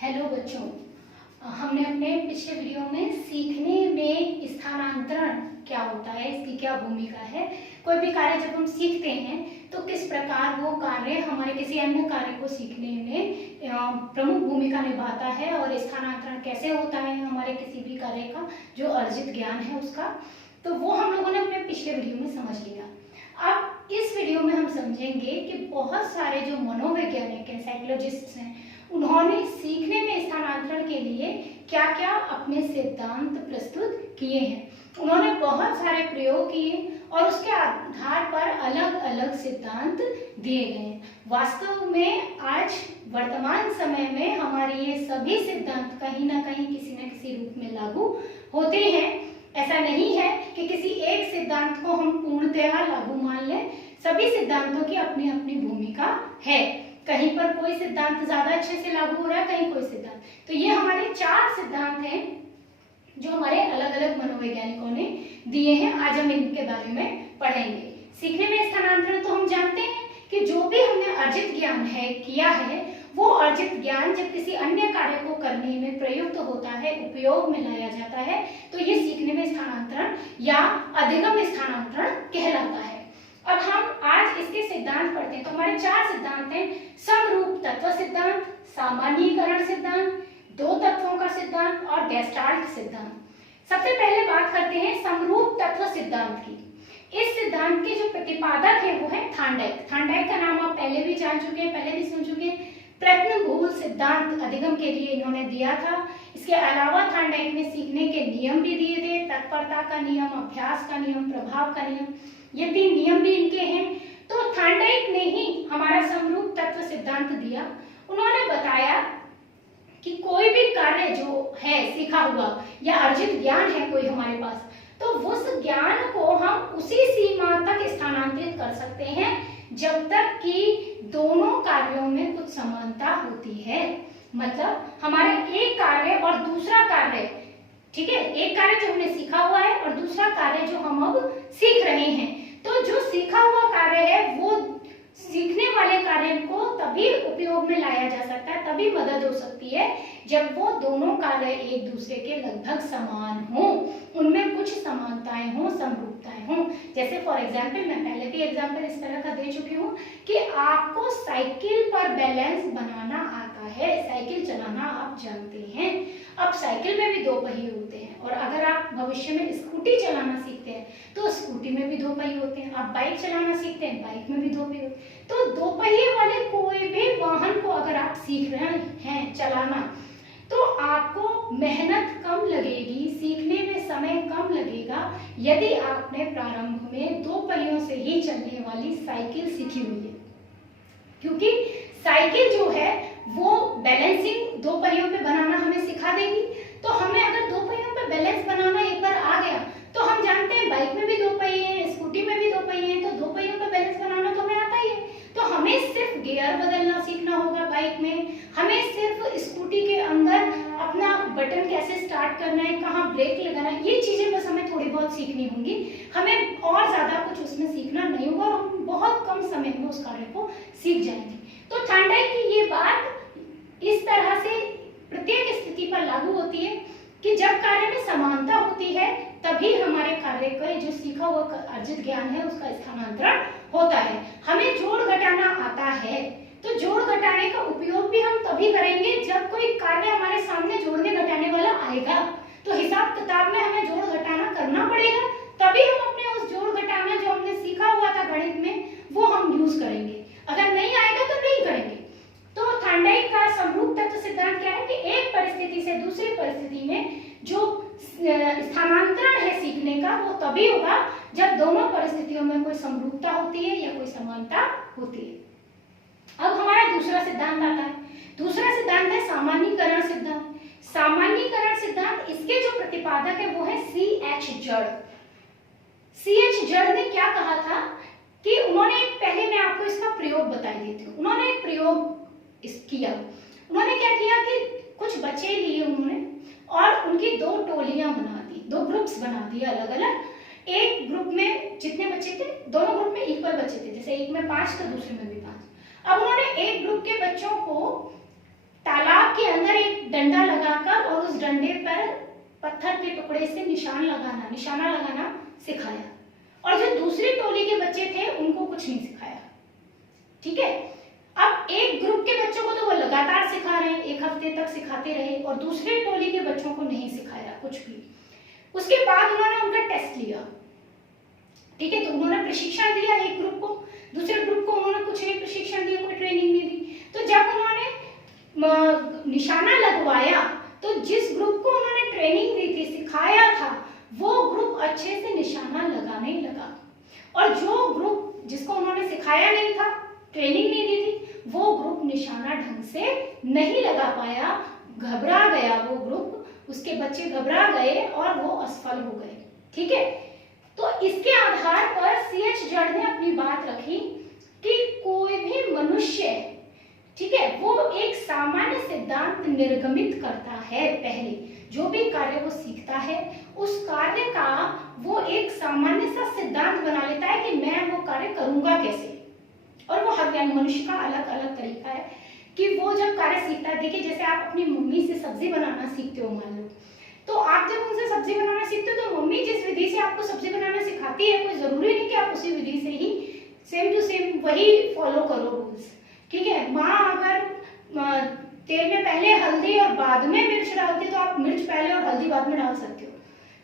Hello बच्चों, हमने अपने पिछले वीडियो में सीखने में स्थानांतरण क्या होता है, इसकी क्या भूमिका है। कोई भी कार्य जब हम सीखते हैं तो किस प्रकार वो कार्य हमारे किसी अन्य कार्य को सीखने में प्रमुख भूमिका निभाता है और स्थानांतरण कैसे होता है हमारे किसी भी कार्य का जो अर्जित ज्ञान है उसका। तो वो हम लोगों ने अपने पिछले वीडियो में समझ लिया। अब इस वीडियो में हम समझेंगे कि बहुत सारे जो मनोवैज्ञानिक हैं, साइकोलॉजिस्ट्स हैं, उन्होंने सीखने में स्थानांतरण के लिए क्या क्या अपने सिद्धांत प्रस्तुत किए हैं। उन्होंने बहुत सारे प्रयोग किए और उसके आधार पर अलग अलग सिद्धांत दिए गए हैं। वास्तव में आज वर्तमान समय में हमारे ये सभी सिद्धांत कहीं ना कहीं किसी न किसी रूप में लागू होते हैं। ऐसा नहीं है कि किसी एक सिद्धांत को हम पूर्णतः लागू मान लें। सभी सिद्धांतों की अपनी अपनी भूमिका है। कहीं पर कोई सिद्धांत ज्यादा अच्छे से लागू हो रहा है, कहीं कोई सिद्धांत। तो ये हमारे 4 सिद्धांत हैं जो हमारे अलग अलग मनोवैज्ञानिकों ने दिए हैं। आज हम इनके बारे में पढ़ेंगे। सीखने में स्थानांतरण तो हम जानते हैं कि जो भी हमने अर्जित ज्ञान है किया है, वो अर्जित ज्ञान जब किसी अन्य कार्य को करने में प्रयुक्त होता है, उपयोग में लाया जाता है, तो ये सीखने में स्थानांतरण या अधिगम स्थानांतरण कहलाता है। अब हम आज इसके सिद्धांत पढ़ते हैं। तो हमारे 4 सिद्धांत हैं: समरूप तत्व सिद्धांत, सामान्यीकरण सिद्धांत, 2 तत्वों का सिद्धांत और गेस्टाल्ट सिद्धांत। सबसे पहले बात करते हैं समरूप तत्व सिद्धांत की। इस सिद्धांत के जो प्रतिपादक है वो है थार्नडाइक। थार्नडाइक का नाम आप पहले भी जान चुके हैं, पहले भी सुन चुके हैं। प्रयत्नबहुल सिद्धांत अधिगम के लिए इन्होंने दिया था। इसके अलावा थार्नडाइक ने सीखने के नियम भी दिए थे: तत्परता का नियम, अभ्यास का नियम, प्रभाव का नियम। ये 3 नियम भी इनके हैं। तो थार्नडाइक ने ही हमारा समरूप तत्व सिद्धांत दिया। उन्होंने बताया कि कोई भी कार्य जो है सीखा हुआ या अर्जित ज्ञान है कोई हमारे पास, तो उस ज्ञान को हम उसी सीमा तक स्थानांतरित कर सकते हैं जब तक कि दोनों कार्यों में कुछ समानता होती है। मतलब हमारे एक कार्य और दूसरा कार्य, ठीक है, एक कार्य जो हमने सीखा हुआ है और दूसरा कार्य जो हम अब सीख रहे हैं, तो जो सीखा हुआ कार्य है वो सीखने वाले कार्य को तभी उपयोग में लाया जा सकता है, तभी मदद हो सकती है जब वो दोनों कार्य एक दूसरे के लगभग समान हो, उनमें कुछ समानताएं हो, समरूपताएं हो। जैसे फॉर एग्जाम्पल, मैं पहले भी एग्जाम्पल इस तरह का दे चुकी हूँ कि आपको साइकिल पर बैलेंस बनाना आता है, साइकिल चलाना आप जानते हैं। अब साइकिल में भी 2 पहिए होते हैं और अगर आप भविष्य में स्कूटी चलाना सीखते हैं तो स्कूटी में भी 2 पहिए होते हैं। आप बाइक चलाना सीखते हैं, बाइक में भी 2 पहिए होते हैं। तो 2 पहिए वाले कोई भी वाहन को अगर आप सीख रहे हैं चलाना, तो आपको मेहनत कम लगेगी, सीखने में समय कम लगेगा यदि आपने प्रारंभ में 2 पहियों से ही चलने वाली साइकिल सीखी हुई है। क्योंकि साइकिल जो है वो बैलेंसिंग 2 पहियों पे बनाना हमें सिखा देगी। तो हमें अगर 2 पहियों पे बैलेंस बनाना एक बार आ गया, तो हम जानते हैं बाइक में भी 2 पहिए हैं, स्कूटी में भी 2 पहिए हैं, तो 2 पहियों पे बैलेंस बनाना तो हमें आता ही है। तो हमें सिर्फ गियर बदलना सीखना होगा बाइक में, हमें सिर्फ स्कूटी के अंदर अपना बटन कैसे स्टार्ट करना है, कहाँ ब्रेक लगाना है, ये चीजें बस हमें थोड़ी बहुत सीखनी होंगी। हमें और ज्यादा कुछ उसमें सीखना नहीं होगा और हम बहुत कम समय में उस कार्य को सीख जाएंगे। तो थार्नडाइक की ये बात इस तरह से प्रत्येक स्थिति पर लागू होती है कि जब कार्य में समानता होती है तभी हमारे कार्य का जो सीखा हुआ अर्जित ज्ञान है उसका स्थानांतरण होता है। हमें जोड़ घटाना आता है, तो जोड़ घटाने का उपयोग भी हम तभी करेंगे जब कोई कार्य हमारे सामने जोड़ने घटाने वाला आएगा। तो हिसाब किताब में हमें जोड़ घटाना करना पड़ेगा, तभी हम अपने उस जोड़ घटाना जो हमने सीखा हुआ था गणित में वो हम यूज करेंगे। अगर नहीं आएगा तो नहीं करेंगे। तो थार्नडाइक का समरूप तत्व सिद्धांत क्या है कि एक परिस्थिति से दूसरी परिस्थिति में जो स्थानांतरण है सीखने का वो तभी होगा जब दोनों परिस्थितियों में कोई समरूपता होती है या कोई समानता होती है। अब हमारा दूसरा सिद्धांत आता है। दूसरा सिद्धांत है सामान्यीकरण सिद्धांत। सामान्यीकरण सिद्धांत, इसके जो प्रतिपादक है वो है C.H. जड़। C.H. जड़ ने क्या कहा था कि उन्होंने, पहले मैं आपको इसका प्रयोग बता देती हूँ। उन्होंने एक प्रयोग किया। उन्होंने क्या किया कि कुछ बच्चे लिए उन्होंने और उनकी 2 टोलियां बना दी, 2 ग्रुप्स बना दिए अलग अलग। एक ग्रुप में जितने बच्चे थे, दोनों ग्रुप में इक्वल बच्चे थे, जैसे एक में 5 तो दूसरे में भी 5। अब उन्होंने एक ग्रुप के बच्चों को तालाब के अंदर एक डंडा लगाकर और उस डंडे पर पत्थर के टुकड़े से निशाना लगाना सिखाया। और जो दूसरी टोली के बच्चे थे उनको कुछ नहीं सिखाया। ठीक है, अब एक ग्रुप के बच्चों को तो वो लगातार सिखा रहे हैं, एक हफ्ते तक सिखाते रहे, और दूसरे टोली के बच्चों को नहीं सिखाया कुछ भी। उसके बाद उन्होंने उनका टेस्ट लिया। ठीक है, तो उन्होंने प्रशिक्षण दिया एक ग्रुप को, दूसरे ग्रुप को उन्होंने कुछ नहीं प्रशिक्षण दिया, कोई ट्रेनिंग नहीं दी। तो जब उन्होंने निशाना लगवाया तो जिस ग्रुप को उन्होंने ट्रेनिंग दी थी, सिखाया था, वो ग्रुप अच्छे से निशाना लगाने लगा, और जो ग्रुप जिसको उन्होंने सिखाया नहीं था, ट्रेनिंग नहीं दी थी, वो ग्रुप निशाना ढंग से नहीं लगा पाया, घबरा गया वो ग्रुप, उसके बच्चे घबरा गए और वो असफल हो गए। ठीक है, तो इसके आधार पर C.H. जड़ ने अपनी बात रखी कि कोई भी मनुष्य, ठीक है, वो एक सामान्य सिद्धांत निर्गमित करता है। पहले जो भी कार्य वो सीखता है उस कार्य का वो एक सामान्य सा सिद्धांत बना लेता है कि मैं वो कार्य करूंगा कैसे। और वो हर मनुष्य का अलग अलग तरीका है कि वो जब कार्य सीखता है। देखिए, जैसे आप अपनी मम्मी से सब्जी बनाना सीखते हो, मान लो, तो आप जब उनसे सब्जी बनाना सीखते हो तो मम्मी जिस विधि से आपको सब्जी बनाना सिखाती है, कोई जरूरी नहीं कि आप उसी विधि से ही सेम टू सेम वही फॉलो करो रूल्स। ठीक है, माँ अगर तेल में पहले हल्दी और बाद में मिर्च डालती है तो आप मिर्च पहले और हल्दी बाद में डाल सकते हो।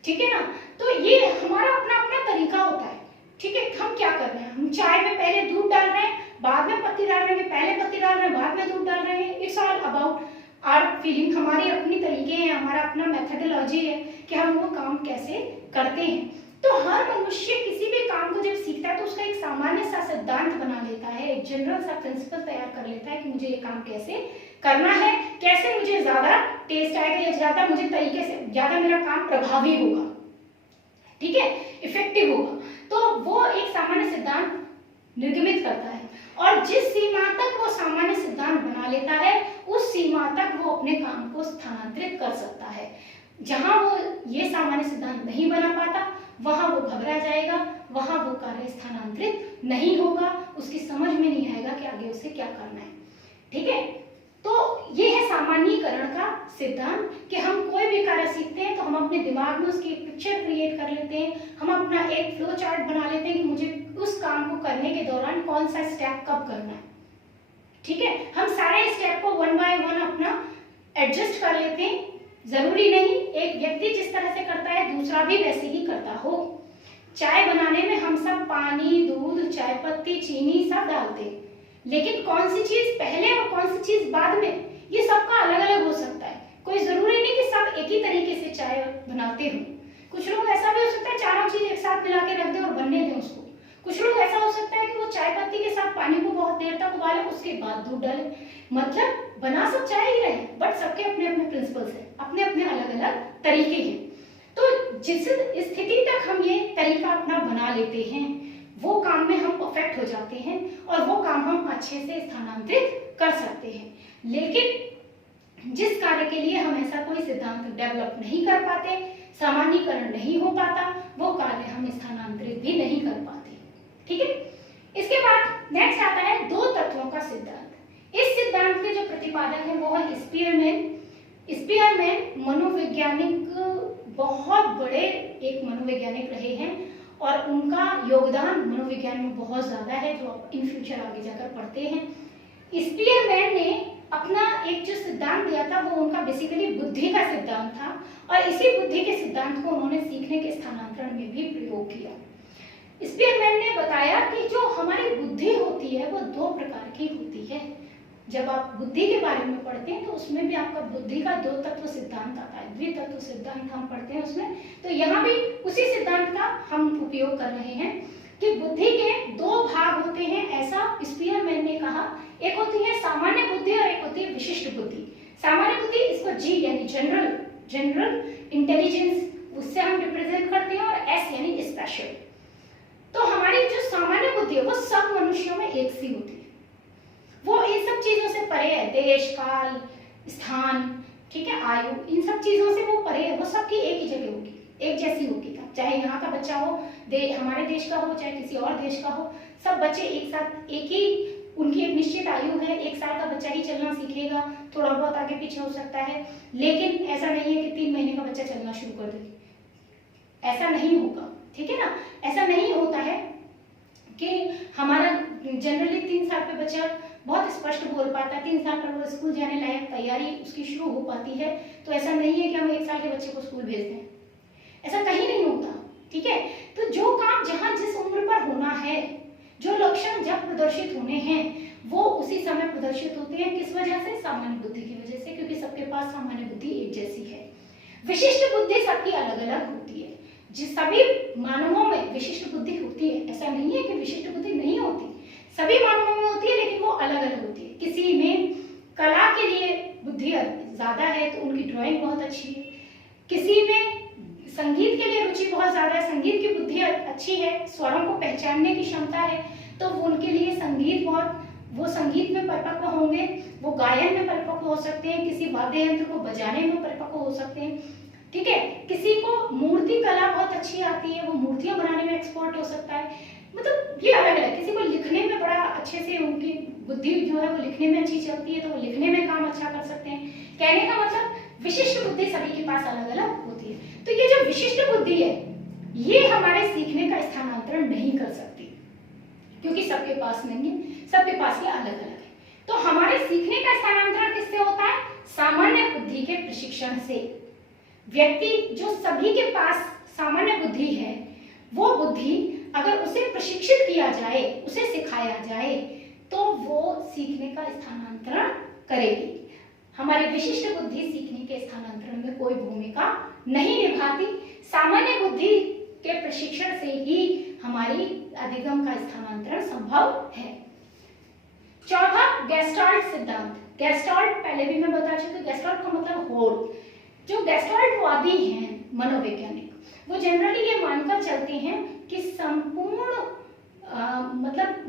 ठीक है ना, तो ये हमारा अपना अपना तरीका होता है। ठीक है, हम क्या कर रहे हैं, हम चाय में पहले दूध डाल रहे हैं, बाद में पत्ती डाल रहे हैं, पहले पत्ती डाल रहे हैं, बाद में दूध डाल रहे हैं। It's all about our feeling, हमारी अपनी तरीके हैं, हमारा अपना मेथडोलॉजी है कि हम वो काम कैसे करते हैं। तो हर मनुष्य किसी भी काम को जब सीखता है तो उसका एक सामान्य सा सिद्धांत बना लेता है, एक जनरल सा प्रिंसिपल तैयार कर लेता है कि मुझे ये काम कैसे करना है, कैसे मुझे ज्यादा टेस्ट आएगा या ज्यादा मुझे तरीके से ज्यादा मेरा काम प्रभावी होगा, ठीक है, इफेक्टिव होगा। तो वो एक सामान्य सिद्धांत निर्गमित करता है, और जिस सीमा तक वो सामान्य सिद्धांत बना लेता है उस सीमा तक वो अपने काम को स्थानांतरित कर सकता है। जहां वो ये सामान्य सिद्धांत नहीं बना पाता वहां वो घबरा जाएगा, वहां वो कार्य स्थानांतरित नहीं होगा, उसकी समझ में नहीं आएगा कि आगे उसे क्या करना है। ठीक है, तो ये है सामान्यीकरण का सिद्धांत कि हम कोई भी कार्य सीखते हैं तो हम अपने दिमाग में उसकी एक पिक्चर क्रिएट कर लेते हैं, हम अपना एक फ्लो चार्ट बना लेते हैं कि मुझे उस काम को करने के दौरान कौन सा स्टेप कब करना है। ठीक है, हम सारे स्टेप को वन बाय वन अपना एडजस्ट कर लेते हैं। जरूरी नहीं एक व्यक्ति जिस तरह से करता है दूसरा भी वैसे ही करता हो। चाय बनाने में हम सब पानी, दूध, चाय पत्ती, चीनी सब डालते हैं, लेकिन कौन सी चीज पहले और कौन सी चीज बाद में, ये सबका अलग अलग हो सकता है। कोई जरूरी नहीं कि सब एक ही तरीके से चाय बनाते हो। कुछ लोग ऐसा भी हो सकता है चारों चीज एक साथ मिला के रख दे और बनने दें उसको। कुछ लोग ऐसा हो सकता है कि वो चाय पत्ती के साथ पानी को बहुत देर तक उबाले, उसके बाद दूध डाले। मतलब बना सब चाय ही रहे, बट सबके अपने अपने प्रिंसिपल्स हैं, अपने अपने अलग अलग तरीके हैं। तो जिस स्थिति तक हम ये तरीका अपना बना लेते हैं वो काम में हम परफेक्ट हो जाते हैं और वो काम हम अच्छे से स्थानांतरित कर सकते हैं। लेकिन जिस कार्य के लिए हम ऐसा कोई सिद्धांत डेवलप नहीं कर पाते, सामान्यीकरण नहीं हो पाता, वो कार्य हम स्थानांतरित भी नहीं कर पाते। ठीक है, इसके बाद नेक्स्ट आता है दो तत्वों का सिद्धांत। इस सिद्धांत के जो प्रतिपादक है वो है स्पीयरमैन। स्पीयरमैन मनोवैज्ञानिक, बहुत बड़े एक मनोवैज्ञानिक रहे हैं और उनका योगदान मनोविज्ञान में बहुत ज्यादा है, जो आप इन फ्यूचर आगे जाकर पढ़ते हैं। स्पीयरमैन ने अपना एक जो सिद्धांत दिया था वो उनका बेसिकली बुद्धि का सिद्धांत था, और इसी बुद्धि के सिद्धांत को उन्होंने सीखने के स्थानांतरण में भी प्रयोग किया। स्पीयरमैन ने बताया कि जो हमारी बुद्धि होती है वो दो प्रकार की होती है। जब आप बुद्धि के बारे में पढ़ते हैं तो उसमें भी आपका बुद्धि का दो तत्व सिद्धांत आता है, द्वितत्व सिद्धांत हम पढ़ते हैं उसमें। तो यहाँ भी उसी सिद्धांत का हम उपयोग कर रहे हैं कि बुद्धि के दो भाग होते हैं, ऐसा स्पीयरमैन ने कहा। एक होती है सामान्य बुद्धि और एक होती है विशिष्ट बुद्धि। सामान्य बुद्धि, इसको जी यानी जनरल इंटेलिजेंस, उससे हम रिप्रेजेंट करते हैं, और एस यानी स्पेशल। तो हमारी जो सामान्य बुद्धि है वो सब मनुष्यों में एक सी होती है, वो इन सब चीजों से परे है, देश, काल, स्थान, ठीक है, आयु, इन सब चीजों से वो परे है, वो सबकी एक ही जगह होगी, एक जैसी होगी। चाहे यहाँ का बच्चा हो, हमारे देश का हो, चाहे किसी और देश का हो, सब बच्चे एक साथ एक ही उनकी एक निश्चित आयु है, 1 साल का बच्चा ही चलना सीखेगा, थोड़ा बहुत आगे पीछे हो सकता है, लेकिन ऐसा नहीं है कि 3 महीने का बच्चा चलना शुरू कर दे, ऐसा नहीं होगा, ठीक है ना। ऐसा नहीं होता है कि हमारा जनरली 3 साल पे बच्चा बहुत स्पष्ट बोल पाता है, 3 साल पर वो स्कूल जाने लायक तैयारी उसकी शुरू हो पाती है, तो ऐसा नहीं है कि हम 1 साल के बच्चे को स्कूल भेज दें, ऐसा कहीं नहीं होता, ठीक है। तो जो काम जहाँ जिस उम्र पर होना है, जो लक्षण जब प्रदर्शित होने हैं वो उसी समय प्रदर्शित होते हैं। किस वजह से? सामान्य बुद्धि की वजह से, क्योंकि सबके पास सामान्य बुद्धि एक जैसी है। विशिष्ट बुद्धि सबकी अलग अलग होती है, जिस सभी मानवों में विशिष्ट बुद्धि होती है, ऐसा नहीं है कि विशिष्ट बुद्धि नहीं होती, सभी मानवों में होती है, लेकिन वो अलग अलग होती है। किसी में कला के लिए बुद्धि ज्यादा है तो उनकी ड्राइंग बहुत अच्छी है, किसी में संगीत के लिए रुचि बहुत ज्यादा है, संगीत की बुद्धि अच्छी है, स्वरों को पहचानने की क्षमता है, तो उनके लिए संगीत बहुत, वो संगीत में परिपक्व होंगे, वो गायन में परिपक्व हो सकते हैं, किसी वाद्य यंत्र को बजाने में परिपक्व हो सकते हैं, ठीक है। किसी को मूर्ति कला बहुत अच्छी आती है, वो मूर्तियां बनाने में एक्सपर्ट हो सकता है, मतलब ये अलग अलग। किसी को लिखने में बड़ा अच्छे से, उनकी बुद्धि जो है वो लिखने में अच्छी चलती है, तो वो लिखने में काम अच्छा कर सकते हैं। कहने का मतलब विशिष्ट बुद्धि सभी के पास अलग अलग होती है। तो ये जो विशिष्ट बुद्धि है ये हमारे सीखने का स्थानांतरण नहीं कर सकती, क्योंकि सबके पास नहीं है, सबके पास ये अलग अलग है। तो हमारे सीखने का स्थानांतरण किससे होता है? सामान्य बुद्धि के प्रशिक्षण से। व्यक्ति जो सभी के पास सामान्य बुद्धि है, वो बुद्धि अगर उसे प्रशिक्षित किया जाए, उसे सिखाया जाए, तो वो सीखने का स्थानांतरण करेगी। हमारी विशिष्ट बुद्धि सीखने के स्थानांतरण में कोई भूमिका नहीं निभाती, सामान्य बुद्धि के प्रशिक्षण से ही हमारी अधिगम का स्थानांतरण संभव है। चौथा, गेस्टाल्ट सिद्धांत। गेस्टाल्ट पहले भी मैं बता चुकी हूँ, गेस्टाल्ट का मतलब होल। जो गेस्टाल्टवादी हैं मनोवैज्ञानिक, वो जनरली ये मानकर चलते हैं कि संपूर्ण मतलब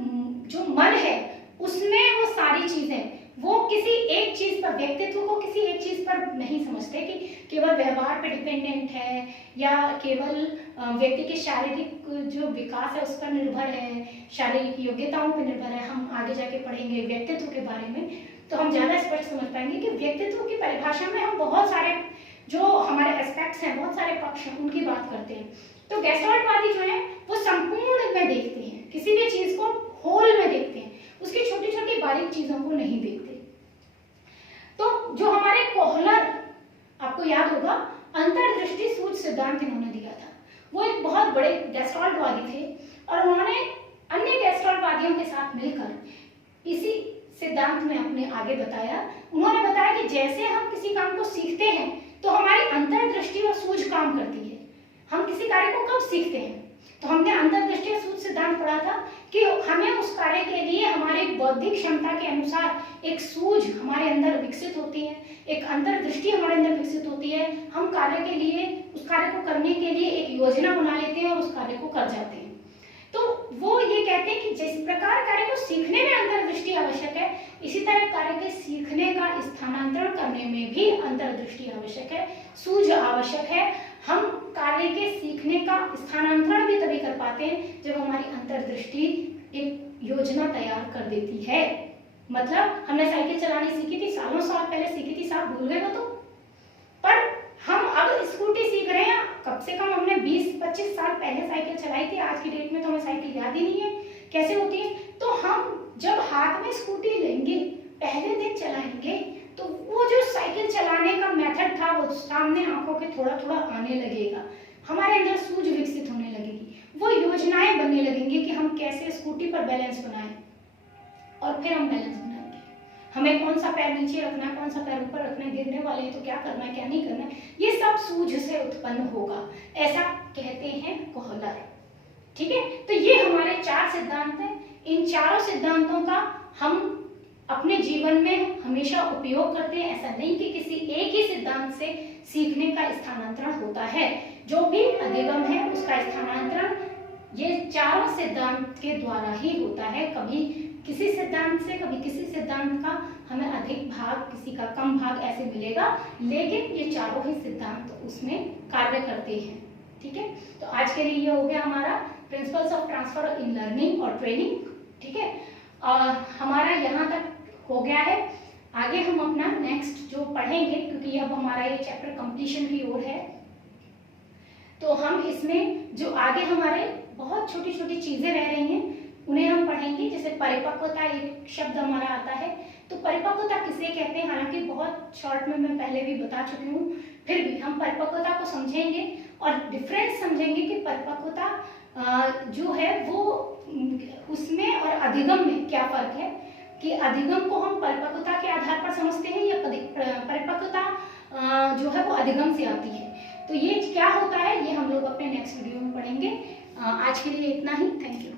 जो मन है उसमें वो सारी चीजें, वो किसी एक चीज पर, व्यक्तित्व को किसी एक चीज पर नहीं समझते कि केवल व्यवहार पर डिपेंडेंट है या केवल व्यक्ति के शारीरिक जो विकास है उस पर निर्भर है, शारीरिक योग्यताओं पर निर्भर है। हम आगे जाके पढ़ेंगे व्यक्तित्व के बारे में, तो हम ज्यादा स्पष्ट समझ पाएंगे कि व्यक्तित्व की परिभाषा में हम बहुत सारे जो हमारे एस्पेक्ट्स हैं, बहुत सारे पक्ष हैं, उनकी बात करते हैं। तो गेस्टाल्टवादी जो है वो संपूर्ण में देखते हैं, किसी भी चीज को होल में देखते हैं, उसकी छोटी छोटी बारीक चीजों को नहीं देखते। तो जो हमारे कोहलर, आपको याद होगा, अंतर्दृष्टि सूझ सिद्धांत इन्होंने दिया था, वो एक बहुत बड़े गेस्टाल्टवादी थे और उन्होंने अन्य गेस्टाल्टवादियों के साथ मिलकर इसी सिद्धांत में अपने आगे बताया। उन्होंने बताया कि जैसे हम किसी काम को सीखते हैं तो हमारी अंतर्दृष्टि और सूझ काम करती है। हम किसी कार्य को कब सीखते हैं? तो हमने अंतर्दृष्टि और सूझ सिद्धांत पढ़ा था कि हमें उस कार्य के लिए हमारी बौद्धिक क्षमता के अनुसार एक सूझ हमारे अंदर विकसित होती है, एक अंतर्दृष्टि हमारे अंदर विकसित होती है। हम कार्य के लिए, उस कार्य को करने के लिए एक योजना बना लेते हैं और उस कार्य को कर जाते हैं। तो वो ये कहते हैं कि जिस प्रकार कार्य को सीखने में अंतर्दृष्टि आवश्यक है, इसी तरह कार्य के सीखने का स्थानांतरण करने में भी अंतर्दृष्टि आवश्यक है, सूझ आवश्यक है। हम कार्य के सीखने का स्थानांतरण भी तभी कर पाते हैं जब हमारी अंतर्दृष्टि एक योजना तैयार कर देती है। मतलब हमने साइकिल चलानी सीखी थी, सालों साल पहले सीखी थी, साहब भूल गए वो तो, पर हम अब स्कूटी सीख रहे हैं, कम से कम हमने 20-25 साल पहले साइकिल चलाई थी, आज की डेट में तो हमें साइकिल याद ही नहीं है कैसे होती है। तो हम जब हाथ में स्कूटी लेंगे, पहले दिन चलाएंगे, तो वो जो साइकिल चलाने का मेथड था वो सामने आंखों के थोड़ा थोड़ा आने लगेगा, हमारे अंदर सूझ विकसित होने लगेगी, वो योजनाएं बनने लगेंगी कि हम कैसे स्कूटी पर बैलेंस बनाएं, और फिर हम बैलेंस बनाएंगे, हमें कौन सा पैर नीचे रखना है, कौन सा पैर ऊपर रखना है, गिरने वाले हैं तो क्या करना है, क्या नहीं करना है, ये सब सूझ से उत्पन्न होगा, ऐसा कहते हैं कोहलर। ठीक है, तो ये हमारे 4 सिद्धांत हैं। इन चारों सिद्धांतों का हम अपने जीवन में हमेशा उपयोग करते हैं। ऐसा नहीं कि किसी एक ही सिद्धांत से सीखने का स्थानांतरण होता है, जो भी अधिगम है उसका स्थानांतरण ये चारों सिद्धांत के द्वारा ही होता है। कभी किसी सिद्धांत से, कभी किसी सिद्धांत का हमें अधिक भाग, किसी का कम भाग ऐसे मिलेगा, लेकिन ये चारों ही सिद्धांत उसमें कार्य करते हैं। ठीक है, तो आज के लिए ये हो गया हमारा principles of transfer in learning और ट्रेनिंग। ठीक है, हमारा यहाँ तक हो गया है। आगे हम अपना नेक्स्ट जो पढ़ेंगे, क्योंकि अब हमारा ये चैप्टर कंप्लीशन की ओर है, तो हम इसमें जो आगे हमारे बहुत छोटी छोटी चीजें रह रही हैं उन्हें हम पढ़ेंगे। जैसे परिपक्वता एक शब्द हमारा आता है, तो परिपक्वता किसे कहते हैं, हालांकि बहुत शॉर्ट में मैं पहले भी बता चुकी हूँ, फिर भी हम परिपक्वता को समझेंगे और डिफरेंस समझेंगे कि परिपक्वता जो है वो उसमें और अधिगम में क्या फर्क है, कि अधिगम को हम परिपक्वता के आधार पर समझते हैं या परिपक्वता जो है वो अधिगम से आती है। तो ये क्या होता है ये हम लोग अपने नेक्स्ट वीडियो में पढ़ेंगे। आज के लिए इतना ही। Thank you.